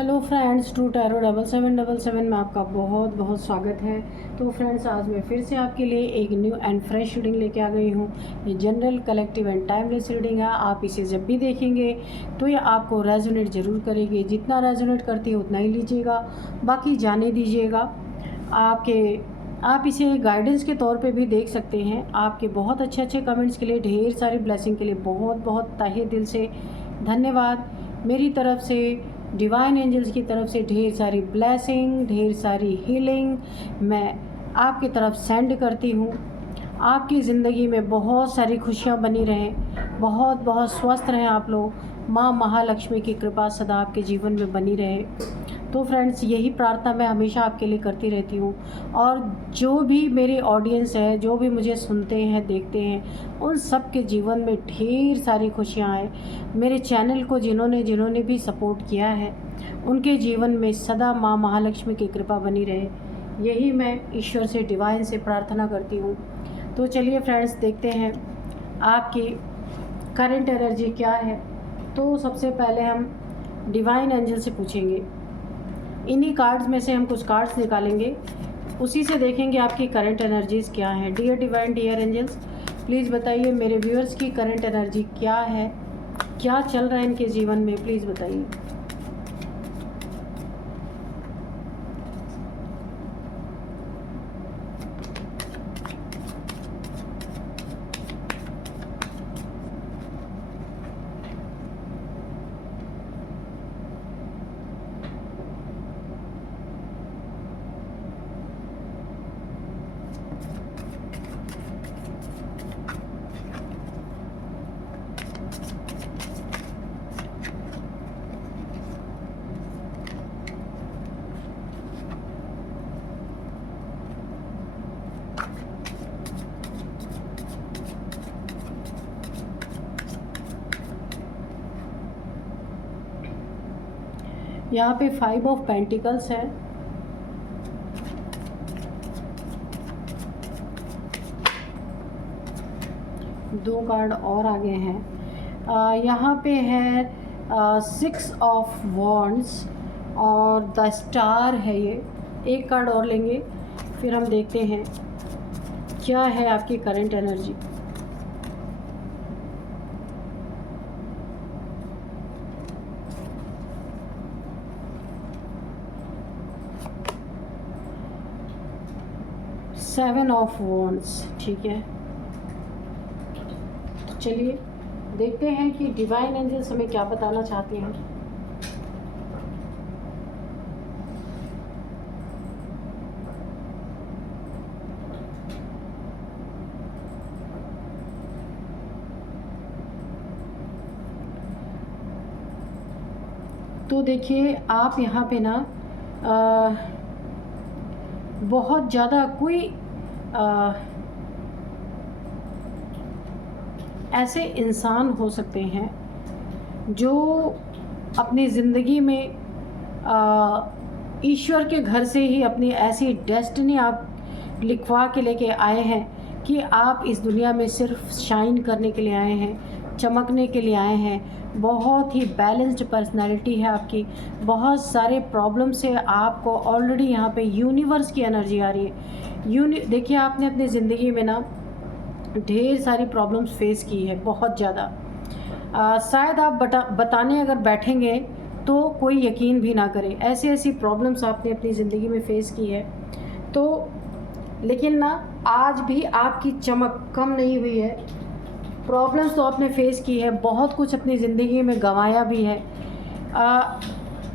Hello friends, true tarot 7777 में आपका बहुत बहुत स्वागत है। तो फ्रेंड्स, आज मैं फिर से आपके लिए एक न्यू एंड फ्रेश रीडिंग लेके आ गई हूँ। ये general, collective and timeless reading है। आप इसे जब भी देखेंगे तो ये आपको रेजोनेट ज़रूर करेगी। जितना रेजोनेट करती है उतना ही लीजिएगा, बाकी जाने दीजिएगा। आप इसे गाइडेंस के तौर पे भी देख सकते हैं। आपके बहुत अच्छे अच्छे कमेंट्स के लिए, ढेर सारी ब्लेसिंग के लिए बहुत बहुत तहे दिल से धन्यवाद। मेरी तरफ से, डिवाइन एंजल्स की तरफ से ढेर सारी ब्लेसिंग, ढेर सारी हीलिंग मैं आपकी तरफ सेंड करती हूँ। आपकी ज़िंदगी में बहुत सारी खुशियाँ बनी रहें, बहुत बहुत स्वस्थ रहें आप लोग। माँ महालक्ष्मी की कृपा सदा आपके जीवन में बनी रहे। तो फ्रेंड्स, यही प्रार्थना मैं हमेशा आपके लिए करती रहती हूँ। और जो भी मेरे ऑडियंस है, जो भी मुझे सुनते हैं, देखते हैं, उन सब के जीवन में ढेर सारी खुशियाँ आए। मेरे चैनल को जिन्होंने भी सपोर्ट किया है, उनके जीवन में सदा माँ महालक्ष्मी की कृपा बनी रहे। यही मैं ईश्वर से, डिवाइन से प्रार्थना करती हूँ। तो चलिए फ्रेंड्स, देखते हैं आपकी करंट एनर्जी क्या है। तो सबसे पहले हम डिवाइन एंजल से पूछेंगे। इन्हीं कार्ड्स में से हम कुछ कार्ड्स निकालेंगे, उसी से देखेंगे आपकी करंट एनर्जीज़ क्या हैं। Dear divine, dear angels, please बताइए मेरे व्यूअर्स की करंट एनर्जी क्या है, क्या चल रहा है इनके जीवन में, प्लीज़ बताइए। यहाँ पे 5 ऑफ पेंटिकल्स है, दो कार्ड और आगे हैं। यहाँ पे है 6 ऑफ वॉन्ड्स और द स्टार है। ये एक कार्ड और लेंगे, फिर हम देखते हैं क्या है आपकी current energy. Seven of wands, ठीक है। चलिए देखते हैं कि डिवाइन एंजल्स हमें क्या बताना चाहते हैं। तो देखिए, आप यहाँ पे ना बहुत ज़्यादा कोई ऐसे इंसान हो सकते हैं जो अपनी ज़िंदगी में ईश्वर के घर से ही अपनी ऐसी डेस्टिनी आप लिखवा के लेके आए हैं कि आप इस दुनिया में सिर्फ शाइन करने के लिए आए हैं, चमकने के लिए आए हैं। बहुत ही बैलेंस्ड पर्सनालिटी है आपकी। बहुत सारे प्रॉब्लम से आपको ऑलरेडी यहाँ पे यूनिवर्स की एनर्जी आ रही है। देखिए, आपने अपनी ज़िंदगी में ना ढेर सारी प्रॉब्लम्स फेस की है, बहुत ज़्यादा। शायद आप बताने अगर बैठेंगे तो कोई यकीन भी ना करे, ऐसी ऐसी प्रॉब्लम्स आपने अपनी ज़िंदगी में फ़ेस की है। तो लेकिन ना, आज भी आपकी चमक कम नहीं हुई है। प्रॉब्लम्स तो आपने फेस की है, बहुत कुछ अपनी ज़िंदगी में गंवाया भी है।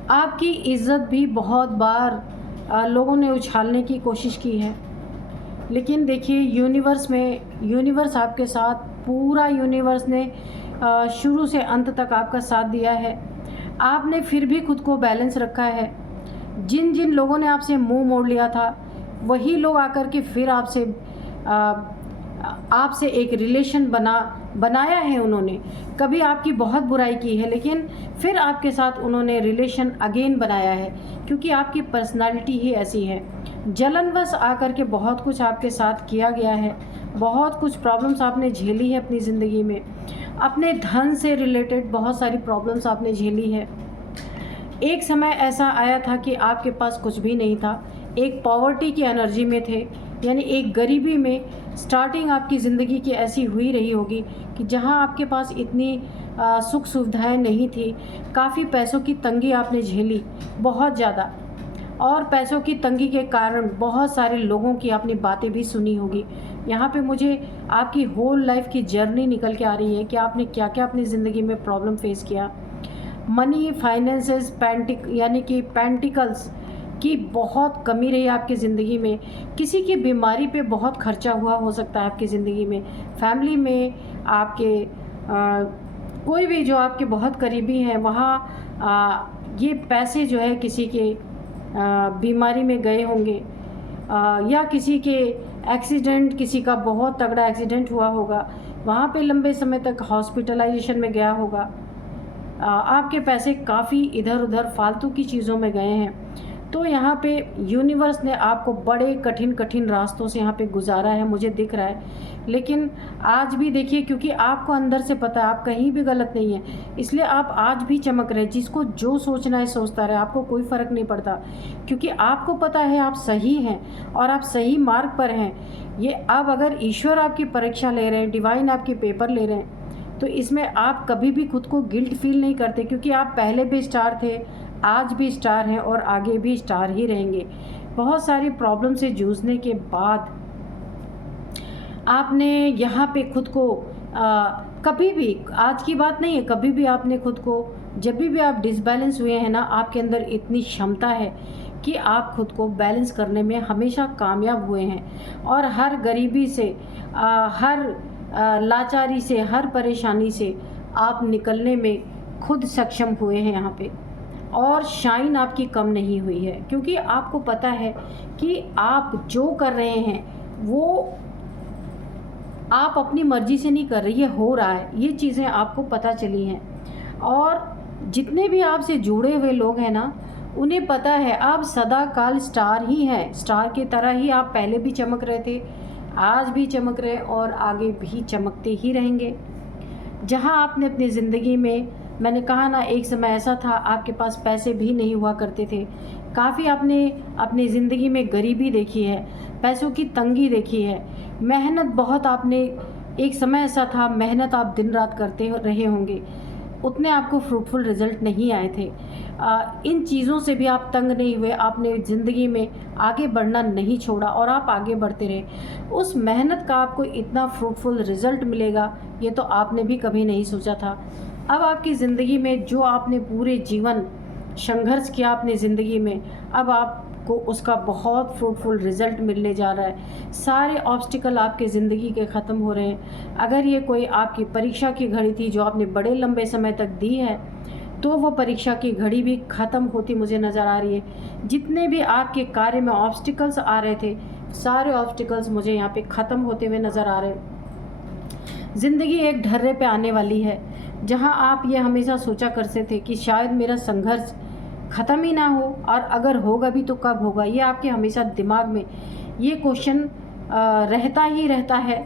आपकी इज़्ज़त भी बहुत बार लोगों ने उछालने की कोशिश की है, लेकिन देखिए, यूनिवर्स आपके साथ, पूरा यूनिवर्स ने शुरू से अंत तक आपका साथ दिया है। आपने फिर भी खुद को बैलेंस रखा है। जिन जिन लोगों ने आपसे मुंह मोड़ लिया था, वही लोग आकर के फिर आपसे एक रिलेशन बनाया है। उन्होंने कभी आपकी बहुत बुराई की है, लेकिन फिर आपके साथ उन्होंने रिलेशन अगेन बनाया है, क्योंकि आपकी पर्सनालिटी ही ऐसी है। जलनवश आकर के बहुत कुछ आपके साथ किया गया है, बहुत कुछ प्रॉब्लम्स आपने झेली है अपनी ज़िंदगी में। अपने धन से रिलेटेड बहुत सारी प्रॉब्लम्स आपने झेली है। एक समय ऐसा आया था कि आपके पास कुछ भी नहीं था, एक पॉवर्टी की एनर्जी में थे, यानी एक गरीबी में स्टार्टिंग आपकी ज़िंदगी की ऐसी हुई रही होगी कि जहां आपके पास इतनी सुख सुविधाएं नहीं थी। काफ़ी पैसों की तंगी आपने झेली, बहुत ज़्यादा, और पैसों की तंगी के कारण बहुत सारे लोगों की आपने बातें भी सुनी होगी। यहाँ पे मुझे आपकी होल लाइफ की जर्नी निकल के आ रही है कि आपने क्या क्या अपनी ज़िंदगी में प्रॉब्लम फेस किया। मनी, फाइनेंसेस, यानी कि पेंटिकल्स की बहुत कमी रही आपकी ज़िंदगी में। किसी की बीमारी पे बहुत खर्चा हुआ हो सकता है आपकी ज़िंदगी में। फैमिली में आपके कोई भी जो आपके बहुत करीबी हैं वहाँ ये पैसे जो है किसी के बीमारी में गए होंगे, या किसी के एक्सीडेंट, किसी का बहुत तगड़ा एक्सीडेंट हुआ होगा, वहाँ पे लंबे समय तक हॉस्पिटलाइजेशन में गया होगा। आपके पैसे काफ़ी इधर उधर फालतू की चीज़ों में गए हैं। तो यहाँ पे यूनिवर्स ने आपको बड़े कठिन कठिन रास्तों से यहाँ पे गुजारा है, मुझे दिख रहा है। लेकिन आज भी देखिए, क्योंकि आपको अंदर से पता है आप कहीं भी गलत नहीं है, इसलिए आप आज भी चमक रहे हैं। जिसको जो सोचना है सोचता रहे, आपको कोई फ़र्क नहीं पड़ता, क्योंकि आपको पता है आप सही हैं और आप सही मार्ग पर हैं। ये अब अगर ईश्वर आपकी परीक्षा ले रहे हैं, डिवाइन आपके पेपर ले रहे हैं, तो इसमें आप कभी भी खुद को गिल्ट फील नहीं करते, क्योंकि आप पहले भी स्टार थे, आज भी स्टार हैं और आगे भी स्टार ही रहेंगे। बहुत सारी प्रॉब्लम से जूझने के बाद आपने यहाँ पे खुद को कभी भी, आज की बात नहीं है, कभी भी आपने खुद को, जब भी आप डिसबैलेंस हुए हैं ना, आपके अंदर इतनी क्षमता है कि आप खुद को बैलेंस करने में हमेशा कामयाब हुए हैं। और हर गरीबी से, हर लाचारी से, हर परेशानी से आप निकलने में खुद सक्षम हुए हैं यहाँ पे। और शाइन आपकी कम नहीं हुई है, क्योंकि आपको पता है कि आप जो कर रहे हैं वो आप अपनी मर्ज़ी से नहीं कर रहे, ये हो रहा है, ये चीज़ें आपको पता चली हैं। और जितने भी आपसे जुड़े हुए लोग हैं ना, उन्हें पता है आप सदा काल स्टार ही हैं। स्टार की तरह ही आप पहले भी चमक रहे थे, आज भी चमक रहे और आगे भी चमकते ही रहेंगे। जहाँ आपने अपनी ज़िंदगी में, मैंने कहा ना, एक समय ऐसा था आपके पास पैसे भी नहीं हुआ करते थे। काफ़ी आपने अपनी ज़िंदगी में गरीबी देखी है, पैसों की तंगी देखी है, मेहनत बहुत आपने, एक समय ऐसा था मेहनत आप दिन रात करते रहे होंगे, उतने आपको फ्रूटफुल रिज़ल्ट नहीं आए थे। इन चीज़ों से भी आप तंग नहीं हुए, आपने ज़िंदगी में आगे बढ़ना नहीं छोड़ा और आप आगे बढ़ते रहे। उस मेहनत का आपको इतना फ्रूटफुल रिज़ल्ट मिलेगा, ये तो आपने भी कभी नहीं सोचा था। अब आपकी ज़िंदगी में जो आपने पूरे जीवन संघर्ष किया अपनी ज़िंदगी में, अब आपको उसका बहुत फ्रूटफुल रिज़ल्ट मिलने जा रहा है। सारे ऑब्स्टिकल आपके ज़िंदगी के ख़त्म हो रहे हैं। अगर ये कोई आपकी परीक्षा की घड़ी थी जो आपने बड़े लंबे समय तक दी है, तो वो परीक्षा की घड़ी भी ख़त्म होती मुझे नज़र आ रही है। जितने भी आपके कार्य में ऑब्स्टिकल्स आ रहे थे, सारे ऑब्स्टिकल्स मुझे यहाँ पे ख़त्म होते हुए नज़र आ रहे हैं। ज़िंदगी एक ढर्रे पे आने वाली है, जहाँ आप ये हमेशा सोचा करते थे कि शायद मेरा संघर्ष ख़त्म ही ना हो, और अगर होगा भी तो कब होगा। ये आपके हमेशा दिमाग में ये क्वेश्चन रहता ही रहता है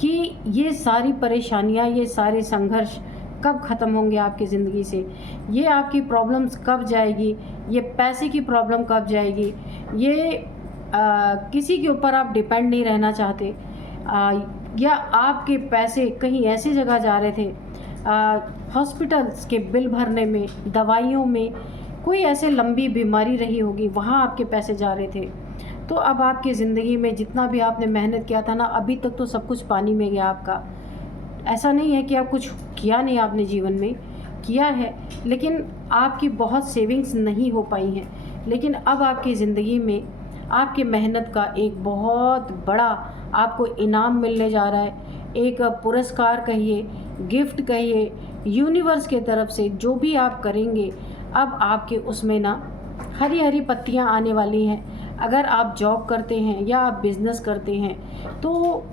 कि ये सारी परेशानियाँ, ये सारे संघर्ष कब ख़त्म होंगे आपकी ज़िंदगी से, ये आपकी प्रॉब्लम्स कब जाएगी, ये पैसे की प्रॉब्लम कब जाएगी, ये किसी के ऊपर आप डिपेंड नहीं रहना चाहते, या आपके पैसे कहीं ऐसी जगह जा रहे थे, हॉस्पिटल्स के बिल भरने में, दवाइयों में, कोई ऐसे लंबी बीमारी रही होगी, वहाँ आपके पैसे जा रहे थे। तो अब आपकी ज़िंदगी में जितना भी आपने मेहनत किया था ना, अभी तक तो सब कुछ पानी में गया आपका। ऐसा नहीं है कि आप कुछ किया नहीं, आपने जीवन में किया है, लेकिन आपकी बहुत सेविंग्स नहीं हो पाई हैं। लेकिन अब आपकी ज़िंदगी में आपकी मेहनत का एक बहुत बड़ा आपको इनाम मिलने जा रहा है। एक पुरस्कार कहिए, गिफ्ट कहिए, यूनिवर्स के तरफ से जो भी आप करेंगे, अब आपके उसमें ना हरी हरी पत्तियां आने वाली हैं। अगर आप जॉब करते हैं या आप बिज़नेस करते हैं, तो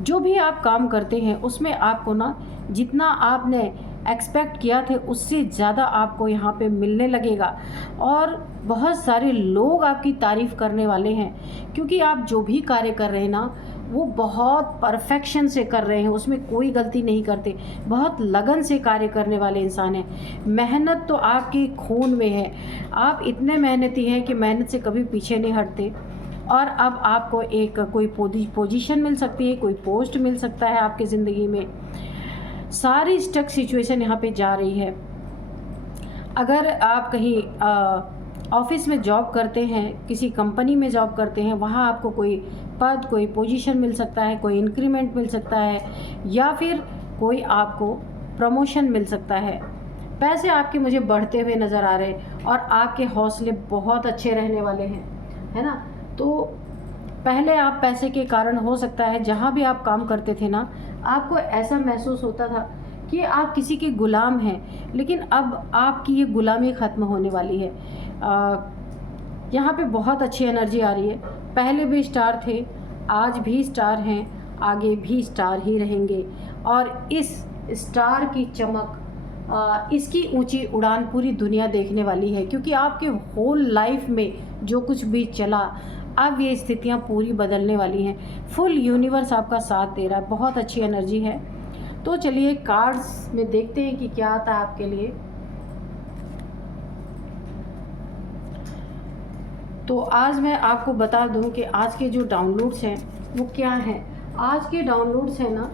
जो भी आप काम करते हैं उसमें आपको ना, जितना आपने एक्सपेक्ट किया थे उससे ज़्यादा आपको यहाँ पे मिलने लगेगा। और बहुत सारे लोग आपकी तारीफ़ करने वाले हैं, क्योंकि आप जो भी कार्य कर रहे हैं ना, वो बहुत परफेक्शन से कर रहे हैं, उसमें कोई गलती नहीं करते, बहुत लगन से कार्य करने वाले इंसान हैं। मेहनत तो आपके खून में है, आप इतने मेहनती हैं कि मेहनत से कभी पीछे नहीं हटते। और अब आपको एक कोई पोजीशन मिल सकती है, कोई पोस्ट मिल सकता है आपकी ज़िंदगी में। सारी स्टक सिचुएशन यहाँ पे जा रही है। अगर आप कहीं ऑफिस में जॉब करते हैं, किसी कंपनी में जॉब करते हैं, वहाँ आपको कोई पद, कोई पोजीशन मिल सकता है, कोई इंक्रीमेंट मिल सकता है, या फिर कोई आपको प्रमोशन मिल सकता है। पैसे आपके मुझे बढ़ते हुए नज़र आ रहे हैं और आपके हौसले बहुत अच्छे रहने वाले हैं, है ना। तो पहले आप पैसे के कारण हो सकता है जहाँ भी आप काम करते थे ना, आपको ऐसा महसूस होता था कि आप किसी के गुलाम हैं, लेकिन अब आपकी ये गुलामी ख़त्म होने वाली है। यहाँ पे बहुत अच्छी एनर्जी आ रही है। पहले भी स्टार थे, आज भी स्टार हैं, आगे भी स्टार ही रहेंगे। और इस स्टार की चमक, इसकी ऊंची उड़ान पूरी दुनिया देखने वाली है, क्योंकि आपके होल लाइफ में जो कुछ भी चला, अब ये स्थितियाँ पूरी बदलने वाली हैं। फुल यूनिवर्स आपका साथ दे रहा है, बहुत अच्छी एनर्जी है। तो चलिए कार्ड्स में देखते हैं कि क्या आता है आपके लिए। तो आज मैं आपको बता दूं कि आज के जो डाउनलोड्स हैं वो क्या हैं। आज के डाउनलोड्स हैं ना,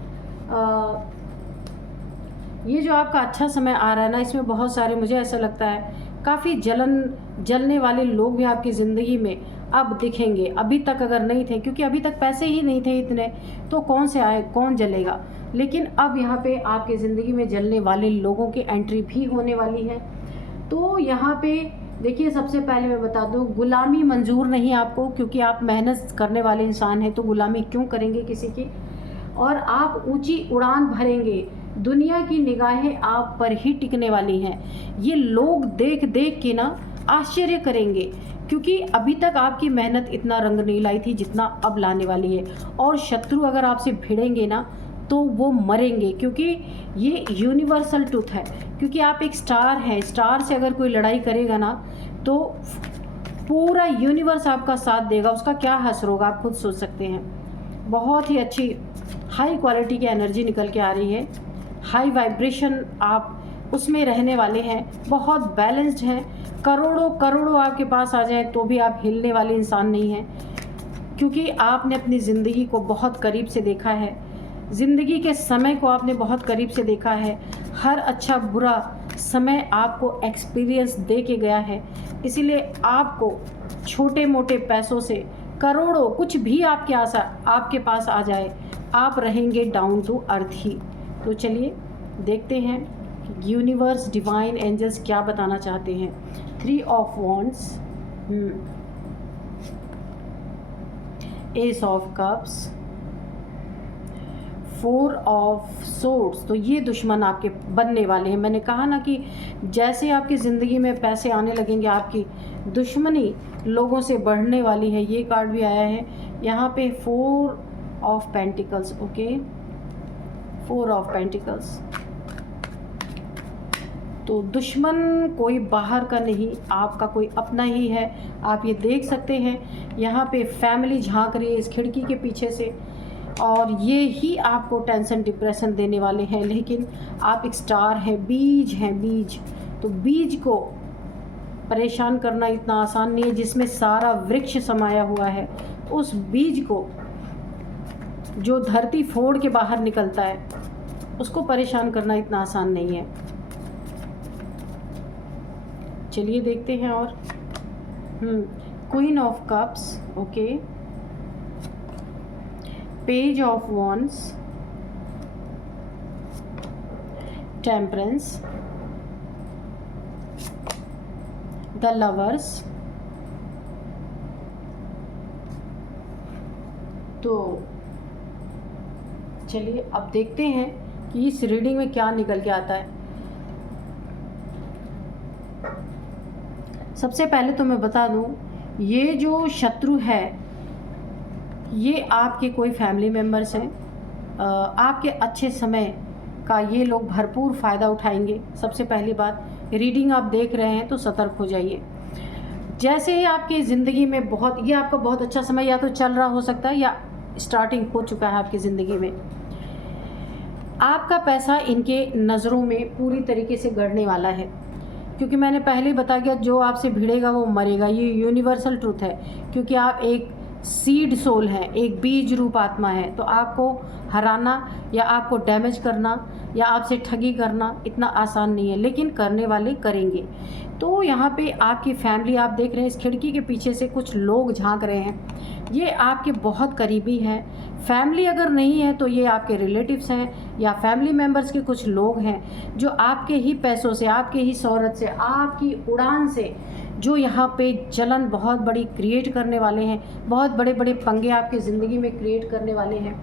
ये जो आपका अच्छा समय आ रहा है ना, इसमें बहुत सारे, मुझे ऐसा लगता है काफ़ी जलने वाले लोग भी आपकी ज़िंदगी में अब दिखेंगे। अभी तक अगर नहीं थे, क्योंकि अभी तक पैसे ही नहीं थे इतने, तो कौन से आए, कौन जलेगा। लेकिन अब यहाँ पे आपके ज़िंदगी में जलने वाले लोगों की एंट्री भी होने वाली है। तो यहाँ पे देखिए, सबसे पहले मैं बता दूँ, गुलामी मंजूर नहीं आपको, क्योंकि आप मेहनत करने वाले इंसान हैं, तो गुलामी क्यों करेंगे किसी की। और आप ऊंची उड़ान भरेंगे, दुनिया की निगाहें आप पर ही टिकने वाली हैं। ये लोग देख देख के ना आश्चर्य करेंगे, क्योंकि अभी तक आपकी मेहनत इतना रंग नहीं लाई थी जितना अब लाने वाली है। और शत्रु अगर आपसे भिड़ेंगे ना, तो वो मरेंगे, क्योंकि ये यूनिवर्सल ट्रुथ है। क्योंकि आप एक स्टार हैं, स्टार से अगर कोई लड़ाई करेगा ना, तो पूरा यूनिवर्स आपका साथ देगा। उसका क्या हश्र होगा, आप खुद सोच सकते हैं। बहुत ही अच्छी हाई क्वालिटी की एनर्जी निकल के आ रही है, हाई वाइब्रेशन आप उसमें रहने वाले हैं, बहुत बैलेंस्ड हैं। करोड़ों करोड़ों आपके पास आ जाए तो भी आप हिलने वाले इंसान नहीं हैं, क्योंकि आपने अपनी ज़िंदगी को बहुत करीब से देखा है, ज़िंदगी के समय को आपने बहुत करीब से देखा है। हर अच्छा बुरा समय आपको एक्सपीरियंस दे के गया है, इसीलिए आपको छोटे मोटे पैसों से करोड़ों, कुछ भी आपके पास आ जाए, आप रहेंगे डाउन टू अर्थ ही। तो चलिए देखते हैं कि यूनिवर्स, डिवाइन एंजल्स क्या बताना चाहते हैं। 3 of wands, S of cups, 4 of swords. तो ये दुश्मन आपके बनने वाले हैं। मैंने कहा ना कि जैसे आपकी ज़िंदगी में पैसे आने लगेंगे, आपकी दुश्मनी लोगों से बढ़ने वाली है। ये कार्ड भी आया है यहाँ पे, 4 of pentacles. Okay, 4 of pentacles. तो दुश्मन कोई बाहर का नहीं, आपका कोई अपना ही है। आप ये देख सकते हैं, यहाँ पे फैमिली झांक रही है इस खिड़की के पीछे से, और ये ही आपको टेंशन डिप्रेशन देने वाले हैं। लेकिन आप एक स्टार हैं, बीज हैं, बीज। तो बीज को परेशान करना इतना आसान नहीं है, जिसमें सारा वृक्ष समाया हुआ है। उस बीज को जो धरती फोड़ के बाहर निकलता है, उसको परेशान करना इतना आसान नहीं है। चलिए देखते हैं। और queen of cups, okay, page of wands, temperance, the lovers. तो चलिए अब देखते हैं कि इस रीडिंग में क्या निकल के आता है। सबसे पहले तो मैं बता दूं, ये जो शत्रु है, ये आपके कोई फैमिली मेम्बर्स हैं। आपके अच्छे समय का ये लोग भरपूर फ़ायदा उठाएंगे। सबसे पहली बात, रीडिंग आप देख रहे हैं तो सतर्क हो जाइए। जैसे ही आपकी ज़िंदगी में ये आपका बहुत अच्छा समय या तो चल रहा हो सकता है या स्टार्टिंग हो चुका है आपकी ज़िंदगी में। आपका पैसा इनके नज़रों में पूरी तरीके से गड़ने वाला है, क्योंकि मैंने पहले ही बता दिया, जो आपसे भिड़ेगा वो मरेगा। ये यूनिवर्सल ट्रूथ है, क्योंकि आप एक सीड सोल हैं, एक बीज रूप आत्मा है। तो आपको हराना या आपको डैमेज करना या आपसे ठगी करना इतना आसान नहीं है, लेकिन करने वाले करेंगे। तो यहाँ पे आपकी फैमिली, आप देख रहे हैं इस खिड़की के पीछे से कुछ लोग झांक रहे हैं, ये आपके बहुत करीबी हैं। फैमिली अगर नहीं है तो ये आपके रिलेटिव्स हैं या फैमिली मेम्बर्स के कुछ लोग हैं जो आपके ही पैसों से, आपके ही शोहरत से, आपकी उड़ान से जो यहाँ पे जलन बहुत बड़ी क्रिएट करने वाले हैं, बहुत बड़े बड़े पंगे आपकी ज़िंदगी में क्रिएट करने वाले हैं।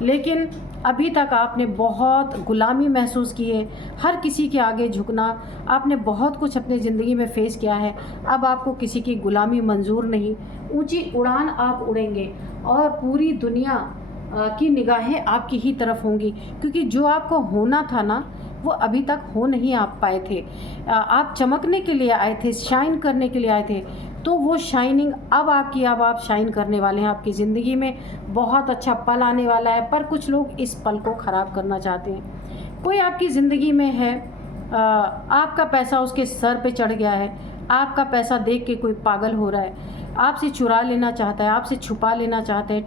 लेकिन अभी तक आपने बहुत गुलामी महसूस की है, हर किसी के आगे झुकना, आपने बहुत कुछ अपने ज़िंदगी में फ़ेस किया है। अब आपको किसी की गुलामी मंजूर नहीं, ऊंची उड़ान आप उड़ेंगे और पूरी दुनिया की निगाहें आपकी ही तरफ होंगी, क्योंकि जो आपको होना था ना वो अभी तक हो नहीं आप पाए थे। आप चमकने के लिए आए थे, शाइन करने के लिए आए थे, तो वो शाइनिंग अब आपकी, अब आप शाइन करने वाले हैं। आपकी ज़िंदगी में बहुत अच्छा पल आने वाला है, पर कुछ लोग इस पल को ख़राब करना चाहते हैं। कोई आपकी ज़िंदगी में है, आपका पैसा उसके सर पे चढ़ गया है, आपका पैसा देख के कोई पागल हो रहा है, आपसे चुरा लेना चाहता है, आपसे छुपा लेना चाहता है,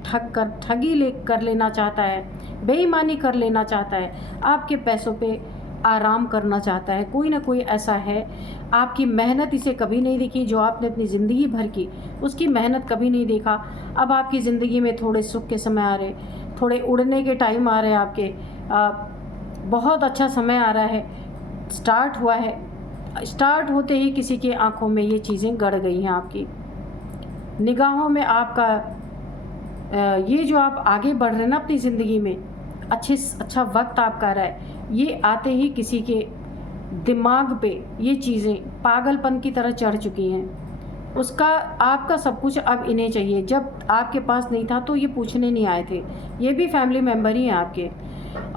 ठगी कर लेना चाहता है, बेईमानी कर लेना चाहता है, आपके पैसों पे आराम करना चाहता है। कोई ना कोई ऐसा है, आपकी मेहनत इसे कभी नहीं देखी, जो आपने अपनी ज़िंदगी भर की उसकी मेहनत कभी नहीं देखा। अब आपकी ज़िंदगी में थोड़े सुख के समय आ रहे, थोड़े उड़ने के टाइम आ रहे हैं आपके, बहुत अच्छा समय आ रहा है, स्टार्ट हुआ है। स्टार्ट होते ही किसी की आंखों में ये चीज़ें गड़ गई हैं, आपकी निगाहों में आपका ये जो आप आगे बढ़ रहे हैं ना अपनी ज़िंदगी में, अच्छा वक्त आपका आ रहा है, ये आते ही किसी के दिमाग पे ये चीज़ें पागलपन की तरह चढ़ चुकी हैं। उसका आपका सब कुछ अब इन्हें चाहिए। जब आपके पास नहीं था तो ये पूछने नहीं आए थे, ये भी फैमिली मेम्बर ही हैं आपके।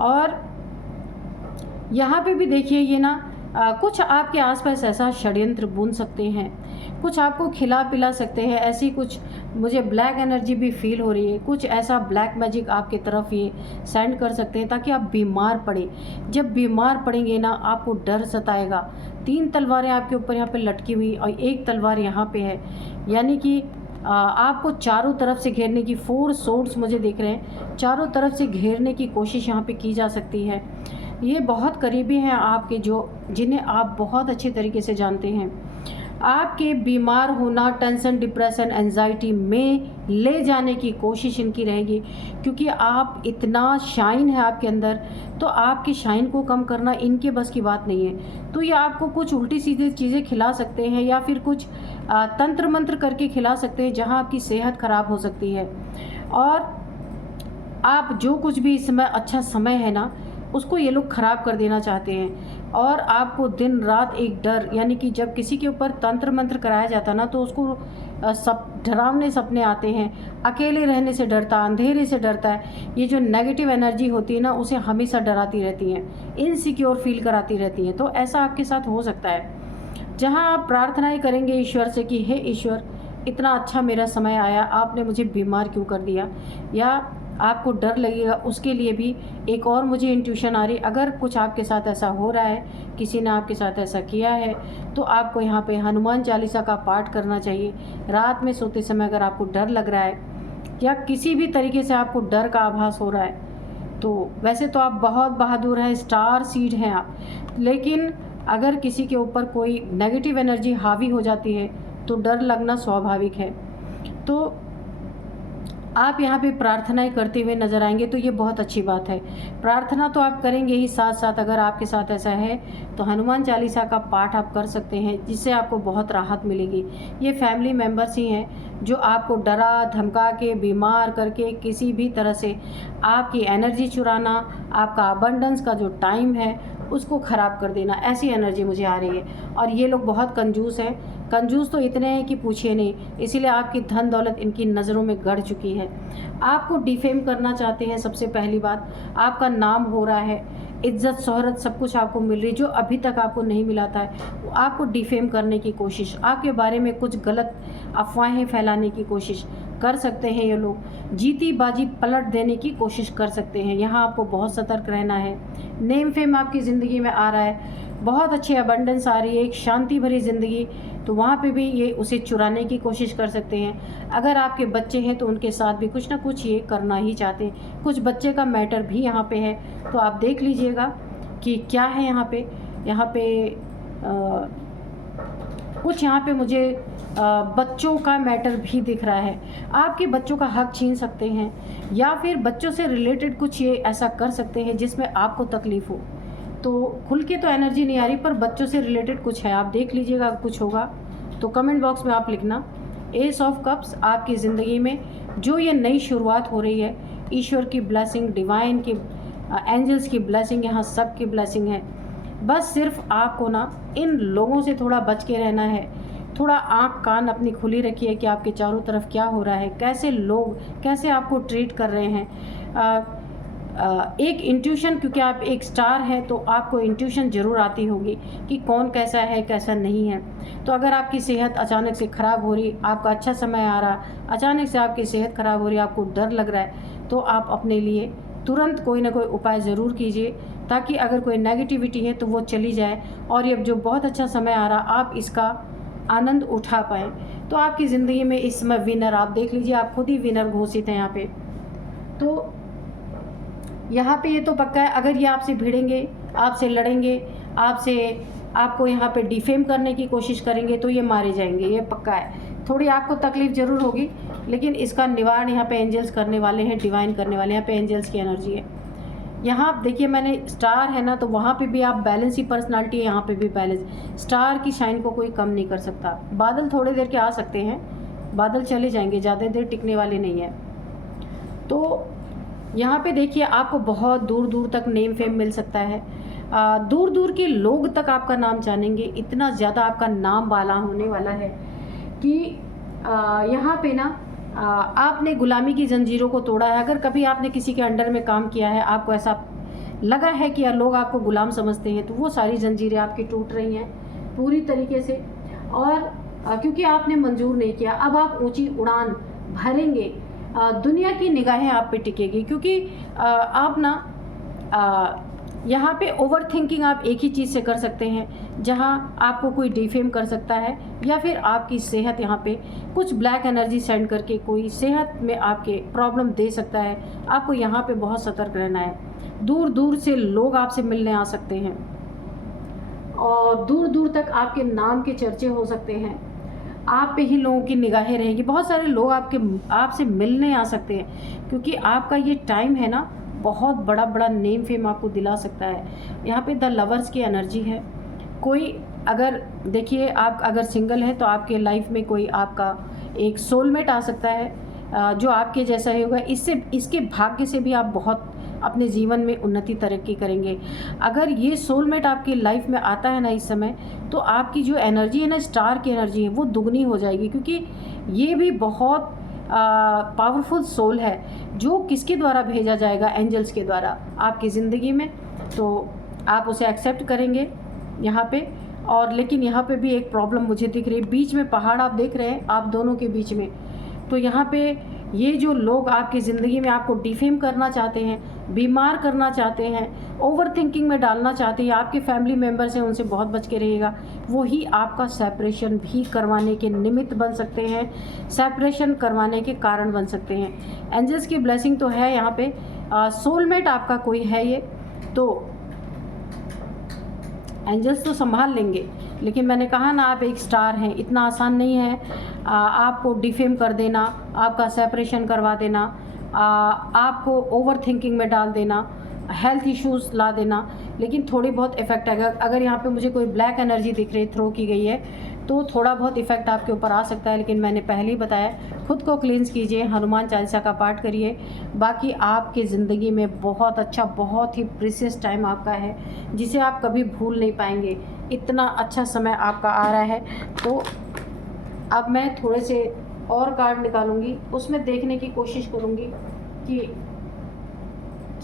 और यहाँ पे भी देखिए ये ना कुछ आपके आसपास ऐसा षड्यंत्र बुन सकते हैं, कुछ आपको खिला पिला सकते हैं, ऐसी कुछ मुझे ब्लैक एनर्जी भी फील हो रही है। कुछ ऐसा ब्लैक मैजिक आपके तरफ ये सेंड कर सकते हैं ताकि आप बीमार पड़े। जब बीमार पड़ेंगे ना आपको डर सताएगा। 3 तलवारें आपके ऊपर यहाँ पे लटकी हुई और 1 तलवार यहाँ पे है, यानी कि आपको चारों तरफ से घेरने की 4 सोर्ड्स मुझे दिख रहे हैं, चारों तरफ से घेरने की कोशिश यहाँ पे की जा सकती है। ये बहुत करीबी हैं आपके, जिन्हें आप बहुत अच्छे तरीके से जानते हैं। आपके बीमार होना, टेंशन, डिप्रेशन, एंजाइटी में ले जाने की कोशिश इनकी रहेगी, क्योंकि आप इतना शाइन है आपके अंदर, तो आपकी शाइन को कम करना इनके बस की बात नहीं है। तो ये आपको कुछ उल्टी सीधी चीज़ें खिला सकते हैं या फिर कुछ तंत्र मंत्र करके खिला सकते हैं, जहां आपकी सेहत ख़राब हो सकती है। और आप जो कुछ भी इस समय अच्छा समय है ना, उसको ये लोग ख़राब कर देना चाहते हैं। और आपको दिन रात एक डर, यानी कि जब किसी के ऊपर तंत्र मंत्र कराया जाता ना तो उसको सब डरावने सपने आते हैं, अकेले रहने से डरता, अंधेरे से डरता है। ये जो नेगेटिव एनर्जी होती है ना उसे हमेशा डराती रहती हैं, इनसिक्योर फील कराती रहती हैं। तो ऐसा आपके साथ हो सकता है, जहाँ आप प्रार्थनाएँ करेंगे ईश्वर से कि हे ईश्वर, इतना अच्छा मेरा समय आया, आपने मुझे बीमार क्यों कर दिया, या आपको डर लगेगा। उसके लिए भी एक और मुझे इंट्यूशन आ रही, अगर कुछ आपके साथ ऐसा हो रहा है, किसी ने आपके साथ ऐसा किया है, तो आपको यहाँ पे हनुमान चालीसा का पाठ करना चाहिए। रात में सोते समय अगर आपको डर लग रहा है या किसी भी तरीके से आपको डर का आभास हो रहा है, तो वैसे तो आप बहुत बहादुर हैं, स्टार सीड हैं आप, लेकिन अगर किसी के ऊपर कोई नेगेटिव एनर्जी हावी हो जाती है तो डर लगना स्वाभाविक है। तो आप यहाँ पे प्रार्थनाएं करते हुए नज़र आएंगे, तो ये बहुत अच्छी बात है। प्रार्थना तो आप करेंगे ही, साथ साथ अगर आपके साथ ऐसा है तो हनुमान चालीसा का पाठ आप कर सकते हैं, जिससे आपको बहुत राहत मिलेगी। ये फैमिली मेम्बर्स ही हैं जो आपको डरा धमका के, बीमार करके, किसी भी तरह से आपकी एनर्जी चुराना, आपका अबंडेंस का जो टाइम है उसको ख़राब कर देना, ऐसी एनर्जी मुझे आ रही है। और ये लोग बहुत कंजूस हैं, कंजूस तो इतने हैं कि पूछिए नहीं, इसीलिए आपकी धन दौलत इनकी नज़रों में गड़ चुकी है। आपको डिफेम करना चाहते हैं। सबसे पहली बात, आपका नाम हो रहा है, इज्जत शोहरत सब कुछ आपको मिल रही, जो अभी तक आपको नहीं मिला था, आपको डिफेम करने की कोशिश, आपके बारे में कुछ गलत अफवाहें फैलाने की कोशिश कर सकते हैं ये लोग, जीती बाजी पलट देने की कोशिश कर सकते हैं। यहाँ आपको बहुत सतर्क रहना है। नेम फेम आपकी ज़िंदगी में आ रहा है, बहुत अच्छी अबंडेंस आ रही है, एक शांति भरी ज़िंदगी, तो वहाँ पे भी ये उसे चुराने की कोशिश कर सकते हैं। अगर आपके बच्चे हैं तो उनके साथ भी कुछ ना कुछ ये करना ही चाहते हैं। कुछ बच्चे का मैटर भी यहाँ पे है, तो आप देख लीजिएगा कि क्या है यहाँ पे। कुछ यहाँ पे मुझे बच्चों का मैटर भी दिख रहा है। आपके बच्चों का हक छीन सकते हैं, या फिर बच्चों से रिलेटेड कुछ ये ऐसा कर सकते हैं जिसमें आपको तकलीफ़ हो। तो खुल के तो एनर्जी नहीं आ रही, पर बच्चों से रिलेटेड कुछ है, आप देख लीजिएगा। कुछ होगा तो कमेंट बॉक्स में आप लिखना। एस ऑफ कप्स आपकी ज़िंदगी में जो ये नई शुरुआत हो रही है, ईश्वर की ब्लेसिंग, डिवाइन की, एंजल्स की ब्लेसिंग, यहाँ सब की ब्लेसिंग है। बस सिर्फ आपको ना इन लोगों से थोड़ा बच के रहना है। थोड़ा आँख कान अपनी खुली रखिए कि आपके चारों तरफ क्या हो रहा है, कैसे लोग कैसे आपको ट्रीट कर रहे हैं। एक इंट्यूशन, क्योंकि आप एक स्टार हैं तो आपको इंट्यूशन ज़रूर आती होगी कि कौन कैसा है कैसा नहीं है। तो अगर आपकी सेहत अचानक से ख़राब हो रही, आपका अच्छा समय आ रहा, अचानक से आपकी सेहत ख़राब हो रही, आपको डर लग रहा है, तो आप अपने लिए तुरंत कोई ना कोई उपाय ज़रूर कीजिए, ताकि अगर कोई नेगेटिविटी है तो वो चली जाए, और ये जो बहुत अच्छा समय आ रहा आप इसका आनंद उठा पाएँ। तो आपकी ज़िंदगी में इस समय विनर आप देख लीजिए, आप खुद ही विनर घोषित हैं यहाँ पे। तो यहाँ पे ये तो पक्का है, अगर ये आपसे भिड़ेंगे, आपसे लड़ेंगे, आपको यहाँ पे डिफेम करने की कोशिश करेंगे, तो ये मारे जाएंगे, ये पक्का है। थोड़ी आपको तकलीफ़ ज़रूर होगी, लेकिन इसका निवारण यहाँ पे एंजल्स करने वाले हैं, डिवाइन करने वाले हैं। यहाँ पे एंजल्स की एनर्जी है। यहाँ आप देखिए, मैंने स्टार है ना, तो वहाँ पे भी आप बैलेंस ही पर्सनालिटी है, यहाँ पे भी बैलेंस। स्टार की शाइन को कोई कम नहीं कर सकता। बादल थोड़ी देर के आ सकते हैं, बादल चले जाएंगे, ज़्यादा देर टिकने वाले नहीं है। तो यहाँ पे देखिए, आपको बहुत दूर दूर तक नेम फेम मिल सकता है। दूर दूर के लोग तक आपका नाम जानेंगे, इतना ज़्यादा आपका नाम वाला होने वाला है कि यहाँ पे ना आपने गुलामी की जंजीरों को तोड़ा है। अगर कभी आपने किसी के अंडर में काम किया है, आपको ऐसा लगा है कि लोग आपको गुलाम समझते हैं, तो वो सारी जंजीरें आपकी टूट रही हैं पूरी तरीके से। और क्योंकि आपने मंजूर नहीं किया, अब आप ऊंची उड़ान भरेंगे, दुनिया की निगाहें आप पे टिकेगी। क्योंकि आप ना यहाँ पे ओवर थिंकिंग आप एक ही चीज़ से कर सकते हैं, जहाँ आपको कोई डिफेम कर सकता है, या फिर आपकी सेहत यहाँ पे कुछ ब्लैक एनर्जी सेंड करके कोई सेहत में आपके प्रॉब्लम दे सकता है। आपको यहाँ पे बहुत सतर्क रहना है। दूर दूर से लोग आपसे मिलने आ सकते हैं, और दूर दूर तक आपके नाम के चर्चे हो सकते हैं। आप पे ही लोगों की निगाहें रहेंगी। बहुत सारे लोग आपसे मिलने आ सकते हैं, क्योंकि आपका ये टाइम है ना, बहुत बड़ा बड़ा नेम फेम आपको दिला सकता है। यहाँ पे द लवर्स की एनर्जी है। कोई अगर देखिए, आप अगर सिंगल हैं तो आपके लाइफ में कोई आपका एक सोलमेट आ सकता है, जो आपके जैसा ही होगा। इसके भाग्य से भी आप बहुत अपने जीवन में उन्नति तरक्की करेंगे। अगर ये सोलमेट आपकी लाइफ में आता है ना इस समय, तो आपकी जो एनर्जी है ना, स्टार की एनर्जी है, वो दुगनी हो जाएगी। क्योंकि ये भी बहुत पावरफुल सोल है, जो किसके द्वारा भेजा जाएगा, एंजल्स के द्वारा आपकी ज़िंदगी में। तो आप उसे एक्सेप्ट करेंगे यहाँ पे। और लेकिन यहाँ पे भी एक प्रॉब्लम मुझे दिख रही है, बीच में पहाड़ आप देख रहे हैं, आप दोनों के बीच में। तो यहाँ पे ये जो लोग आपकी ज़िंदगी में आपको डिफेम करना चाहते हैं, बीमार करना चाहते हैं, ओवर थिंकिंग में डालना चाहते हैं, आपके फैमिली मेम्बर्स हैं, उनसे बहुत बच के रहिएगा। वही आपका सेपरेशन भी करवाने के निमित्त बन सकते हैं, सेपरेशन करवाने के कारण बन सकते हैं। एंजल्स की ब्लेसिंग तो है यहाँ पे, सोलमेट आपका कोई है ये, तो एंजल्स तो संभाल लेंगे। लेकिन मैंने कहा ना, आप एक स्टार हैं, इतना आसान नहीं है आपको डिफेम कर देना, आपका सेपरेशन करवा देना, आपको ओवर थिंकिंग में डाल देना, हेल्थ इश्यूज़ ला देना। लेकिन थोड़ी बहुत इफ़ेक्ट आएगा। अगर यहाँ पे मुझे कोई ब्लैक एनर्जी दिख रही, थ्रो की गई है, तो थोड़ा बहुत इफ़ेक्ट आपके ऊपर आ सकता है। लेकिन मैंने पहले ही बताया, खुद को क्लींस कीजिए, हनुमान चालीसा का पाठ करिए। बाकी आपकी ज़िंदगी में बहुत अच्छा, बहुत ही प्रीशियस टाइम आपका है, जिसे आप कभी भूल नहीं पाएंगे। इतना अच्छा समय आपका आ रहा है। तो अब मैं थोड़े से और कार्ड निकालूंगी, उसमें देखने की कोशिश करूंगी कि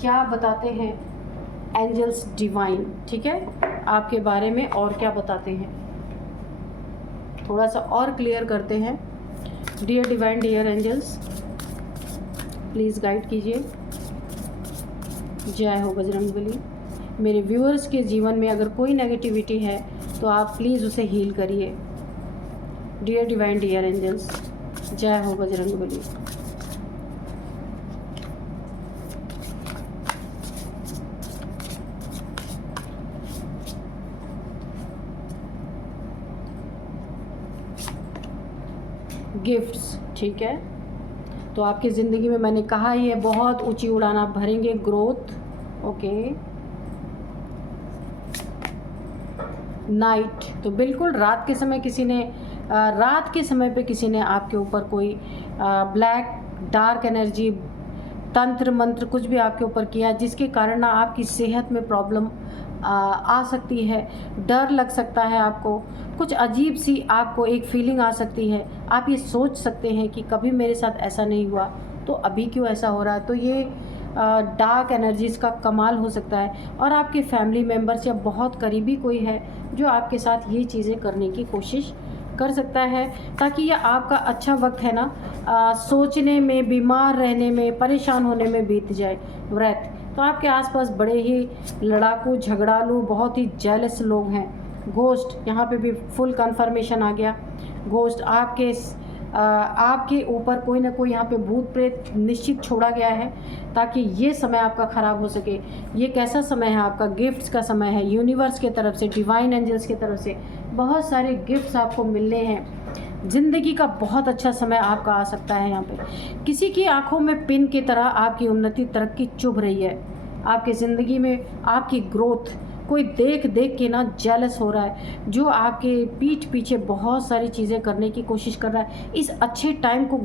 क्या बताते हैं एंजल्स डिवाइन, ठीक है, आपके बारे में और क्या बताते हैं। थोड़ा सा और क्लियर करते हैं dear divine dear angels, please guide कीजिए। जय हो बजरंगबली। मेरे व्यूअर्स के जीवन में अगर कोई नेगेटिविटी है तो आप प्लीज़ उसे हील करिए। डियर डिवाइन डियर एंजल्स, जय हो बजरंगबली। गिफ्ट्स, ठीक है। तो आपकी ज़िंदगी में मैंने कहा ही है बहुत ऊंची उड़ान आप भरेंगे, ग्रोथ। ओके। नाइट, तो बिल्कुल रात के समय किसी ने रात के समय पे किसी ने आपके ऊपर कोई ब्लैक डार्क एनर्जी, तंत्र मंत्र कुछ भी आपके ऊपर किया, जिसके कारण ना आपकी सेहत में प्रॉब्लम आ सकती है, डर लग सकता है आपको, कुछ अजीब सी आपको एक फीलिंग आ सकती है। आप ये सोच सकते हैं कि कभी मेरे साथ ऐसा नहीं हुआ तो अभी क्यों ऐसा हो रहा है। तो ये डार्क एनर्जीज़ का कमाल हो सकता है। और आपके फैमिली मेम्बर्स या बहुत करीबी कोई है जो आपके साथ ये चीज़ें करने की कोशिश कर सकता है, ताकि ये आपका अच्छा वक्त है ना सोचने में, बीमार रहने में, परेशान होने में बीत जाए। व्रत, तो आपके आसपास बड़े ही लड़ाकू, झगड़ालू, बहुत ही जेलस लोग हैं। घोस्ट, यहाँ पे भी फुल कंफर्मेशन आ गया। घोस्ट आपके ऊपर कोई ना कोई यहाँ पे भूत प्रेत निश्चित छोड़ा गया है ताकि ये समय आपका ख़राब हो सके। ये कैसा समय है आपका? गिफ्ट्स का समय है। यूनिवर्स के तरफ से, डिवाइन एंजल्स की तरफ से बहुत सारे गिफ्ट्स आपको मिलने हैं। ज़िंदगी का बहुत अच्छा समय आपका आ सकता है। यहाँ पे किसी की आंखों में पिन की तरह आपकी उन्नति, तरक्की चुभ रही है। आपकी ज़िंदगी में आपकी ग्रोथ कोई देख देख के ना जेलस हो रहा है, जो आपके पीठ पीछे बहुत सारी चीज़ें करने की कोशिश कर रहा है। इस अच्छे टाइम को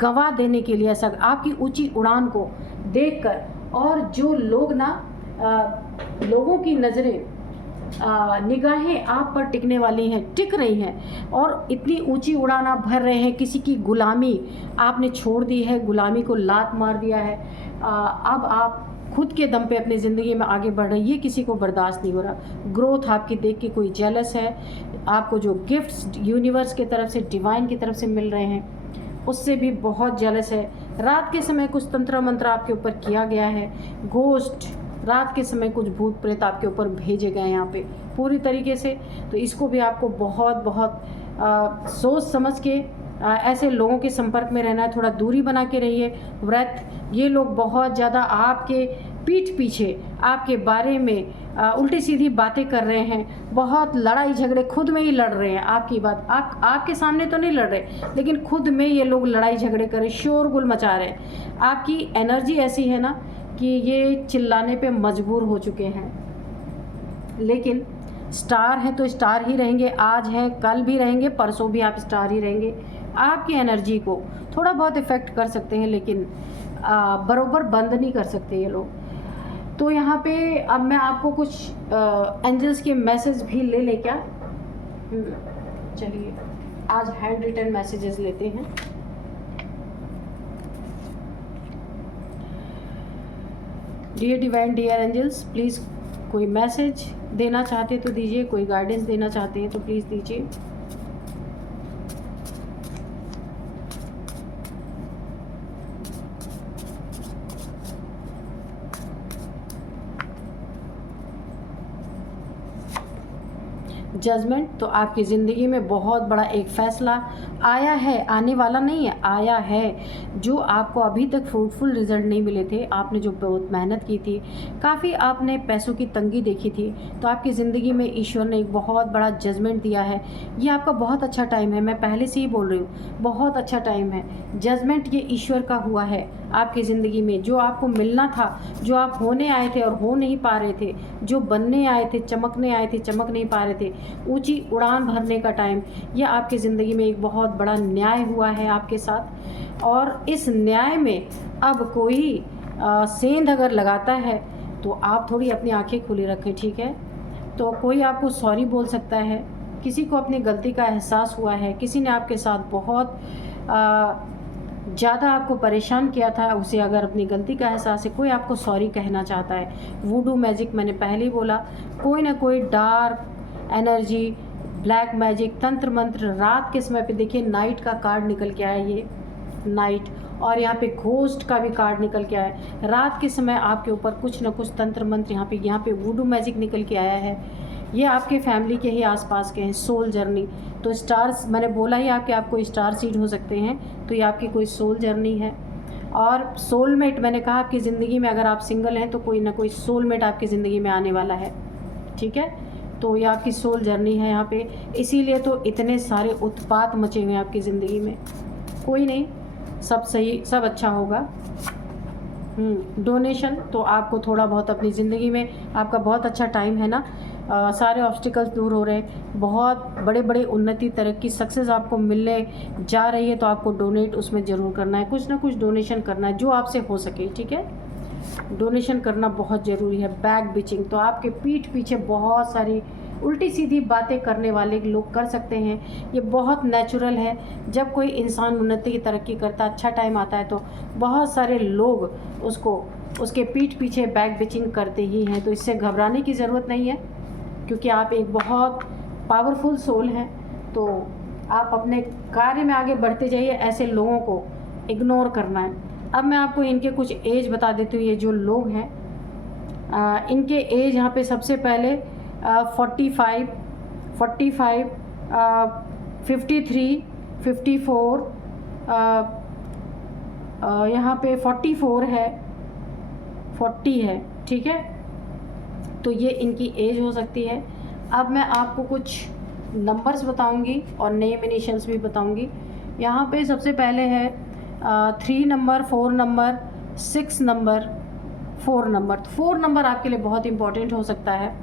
गंवा देने के लिए, ऐसा आपकी ऊंची उड़ान को देखकर, और जो लोग ना लोगों की नज़रें, निगाहें आप पर टिकने वाली हैं, टिक रही हैं, और इतनी ऊंची उड़ान आप भर रहे हैं। किसी की गुलामी आपने छोड़ दी है, गुलामी को लात मार दिया है। अब आप खुद के दम पे अपनी ज़िंदगी में आगे बढ़ रही है, किसी को बर्दाश्त नहीं हो रहा। ग्रोथ आपकी देख के कोई जेलस है। आपको जो गिफ्ट्स यूनिवर्स की तरफ से, डिवाइन की तरफ से मिल रहे हैं, उससे भी बहुत जेलस है। रात के समय कुछ तंत्र मंत्र आपके ऊपर किया गया है। घोस्ट, रात के समय कुछ भूत प्रेत आपके ऊपर भेजे गए हैं यहाँ पे पूरी तरीके से। तो इसको भी आपको बहुत बहुत सोच समझ के ऐसे लोगों के संपर्क में रहना है। थोड़ा दूरी बना के रहिए। व्रत, ये लोग बहुत ज़्यादा आपके पीठ पीछे आपके बारे में उल्टी सीधी बातें कर रहे हैं। बहुत लड़ाई झगड़े खुद में ही लड़ रहे हैं। आपकी बात आपके सामने तो नहीं लड़ रहे, लेकिन खुद में ये लोग लड़ाई झगड़े कर रहे, शोरगुल मचा रहे हैं। आपकी एनर्जी ऐसी है ना कि ये चिल्लाने पे मजबूर हो चुके हैं। लेकिन स्टार है तो स्टार ही रहेंगे। आज है, कल भी रहेंगे, परसों भी आप स्टार ही रहेंगे। आपकी एनर्जी को थोड़ा बहुत इफ़ेक्ट कर सकते हैं, लेकिन बरोबर बंद नहीं कर सकते ये लोग। तो यहाँ पे अब मैं आपको कुछ एंजल्स के मैसेज भी ले क्या। चलिए आज हैंड रिटन मैसेजेस लेते हैं। Dear divine dear angels, please कोई मैसेज देना चाहते तो दीजिए, कोई गाइडेंस देना चाहते हैं तो प्लीज़ दीजिए। जजमेंट, तो आपकी ज़िंदगी में बहुत बड़ा एक फ़ैसला आया है, आने वाला नहीं है, आया है। जो आपको अभी तक फ्रूटफुल रिजल्ट नहीं मिले थे, आपने जो बहुत मेहनत की थी, काफ़ी आपने पैसों की तंगी देखी थी, तो आपकी ज़िंदगी में ईश्वर ने एक बहुत बड़ा जजमेंट दिया है। ये आपका बहुत अच्छा टाइम है, मैं पहले से ही बोल रही हूँ, बहुत अच्छा टाइम है। जजमेंट ये ईश्वर का हुआ है आपकी ज़िंदगी में। जो आपको मिलना था, जो आप होने आए थे और हो नहीं पा रहे थे, जो बनने आए थे, चमकने आए थे, चमक नहीं पा रहे थे, ऊंची उड़ान भरने का टाइम, यह आपकी ज़िंदगी में एक बहुत बड़ा न्याय हुआ है आपके साथ। और इस न्याय में अब कोई सेंध अगर लगाता है तो आप थोड़ी अपनी आंखें खुली रखें, ठीक है। तो कोई आपको सॉरी बोल सकता है, किसी को अपनी गलती का एहसास हुआ है, किसी ने आपके साथ बहुत ज़्यादा आपको परेशान किया था, उसे अगर अपनी गलती का एहसास है, कोई आपको सॉरी कहना चाहता है। वूडू मैजिक, मैंने पहले ही बोला, कोई ना कोई डार्क एनर्जी, ब्लैक मैजिक, तंत्र मंत्र, रात के समय पे देखिए नाइट का कार्ड निकल के आया, ये नाइट, और यहाँ पे घोस्ट का भी कार्ड निकल के आया है। रात के समय आपके ऊपर कुछ ना कुछ तंत्र मंत्र, यहाँ पे वुडू मैजिक निकल के आया है। ये आपके फैमिली के ही आसपास के हैं। सोल जर्नी, तो स्टार्स, मैंने बोला ही आपको स्टार सीड हो सकते हैं, तो ये आपकी कोई सोल जर्नी है। और सोलमेट, मैंने कहा आपकी ज़िंदगी में अगर आप सिंगल हैं तो कोई ना कोई सोलमेट आपकी ज़िंदगी में आने वाला है, ठीक है। तो ये आपकी सोल जर्नी है यहाँ पे, इसीलिए तो इतने सारे उत्पात मचे हुए हैं आपकी ज़िंदगी में। कोई नहीं, सब सही, सब अच्छा होगा। डोनेशन, तो आपको थोड़ा बहुत अपनी ज़िंदगी में, आपका बहुत अच्छा टाइम है ना, सारे ऑब्स्टिकल्स दूर हो रहे हैं, बहुत बड़े बड़े उन्नति, तरक्की, सक्सेस आपको मिलने जा रही है। तो आपको डोनेट उसमें ज़रूर करना है, कुछ ना कुछ डोनेशन करना है जो आपसे हो सके, ठीक है। डोनेशन करना बहुत ज़रूरी है। बैक बिचिंग, तो आपके पीठ पीछे बहुत सारी उल्टी सीधी बातें करने वाले लोग कर सकते हैं, ये बहुत नेचुरल है। जब कोई इंसान उन्नति की तरक्की करता, अच्छा टाइम आता है, तो बहुत सारे लोग उसके पीठ पीछे बैक बिचिंग करते ही हैं। तो इससे घबराने की ज़रूरत नहीं है, क्योंकि आप एक बहुत पावरफुल सोल हैं। तो आप अपने कार्य में आगे बढ़ते जाइए, ऐसे लोगों को इग्नोर करना है। अब मैं आपको इनके कुछ एज बता देती हूँ। ये जो लोग हैं, इनके एज यहाँ पे सबसे पहले 45, 53, 54, यहाँ पे 44 है, 40 है, ठीक है। तो ये इनकी एज हो सकती है। अब मैं आपको कुछ नंबर्स बताऊंगी और नेम इनिशियल्स भी बताऊंगी। यहाँ पे सबसे पहले है 3 number, 4 number, 6 number, 4 number. 4 number आपके लिए बहुत इम्पॉर्टेंट हो सकता है।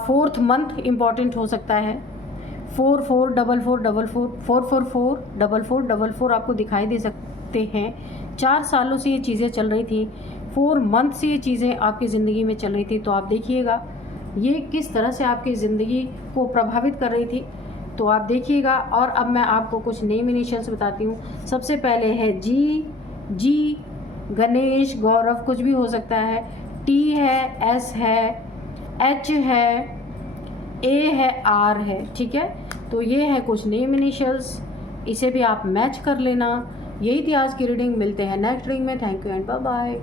4th मंथ इम्पॉर्टेंट हो सकता है। 4 4 4 4 4 4 4 4 4 4 4 4 आपको दिखाई दे सकते हैं। 4 सालों से ये चीज़ें चल रही थी, 4 मंथ से ये चीज़ें आपकी ज़िंदगी में चल रही थी। तो आप देखिएगा ये किस तरह से आपकी ज़िंदगी को प्रभावित कर रही थी, तो आप देखिएगा। और अब मैं आपको कुछ नेम इनिशियल्स बताती हूँ। सबसे पहले है जी, गणेश, गौरव, कुछ भी हो सकता है। टी है, एस है, एच है, ए है, आर है, ठीक है। तो ये है कुछ नेम इनिशियल्स, इसे भी आप मैच कर लेना। यही थी आज की रीडिंग। मिलते हैं नेक्स्ट रीडिंग में। Thank you and bye bye.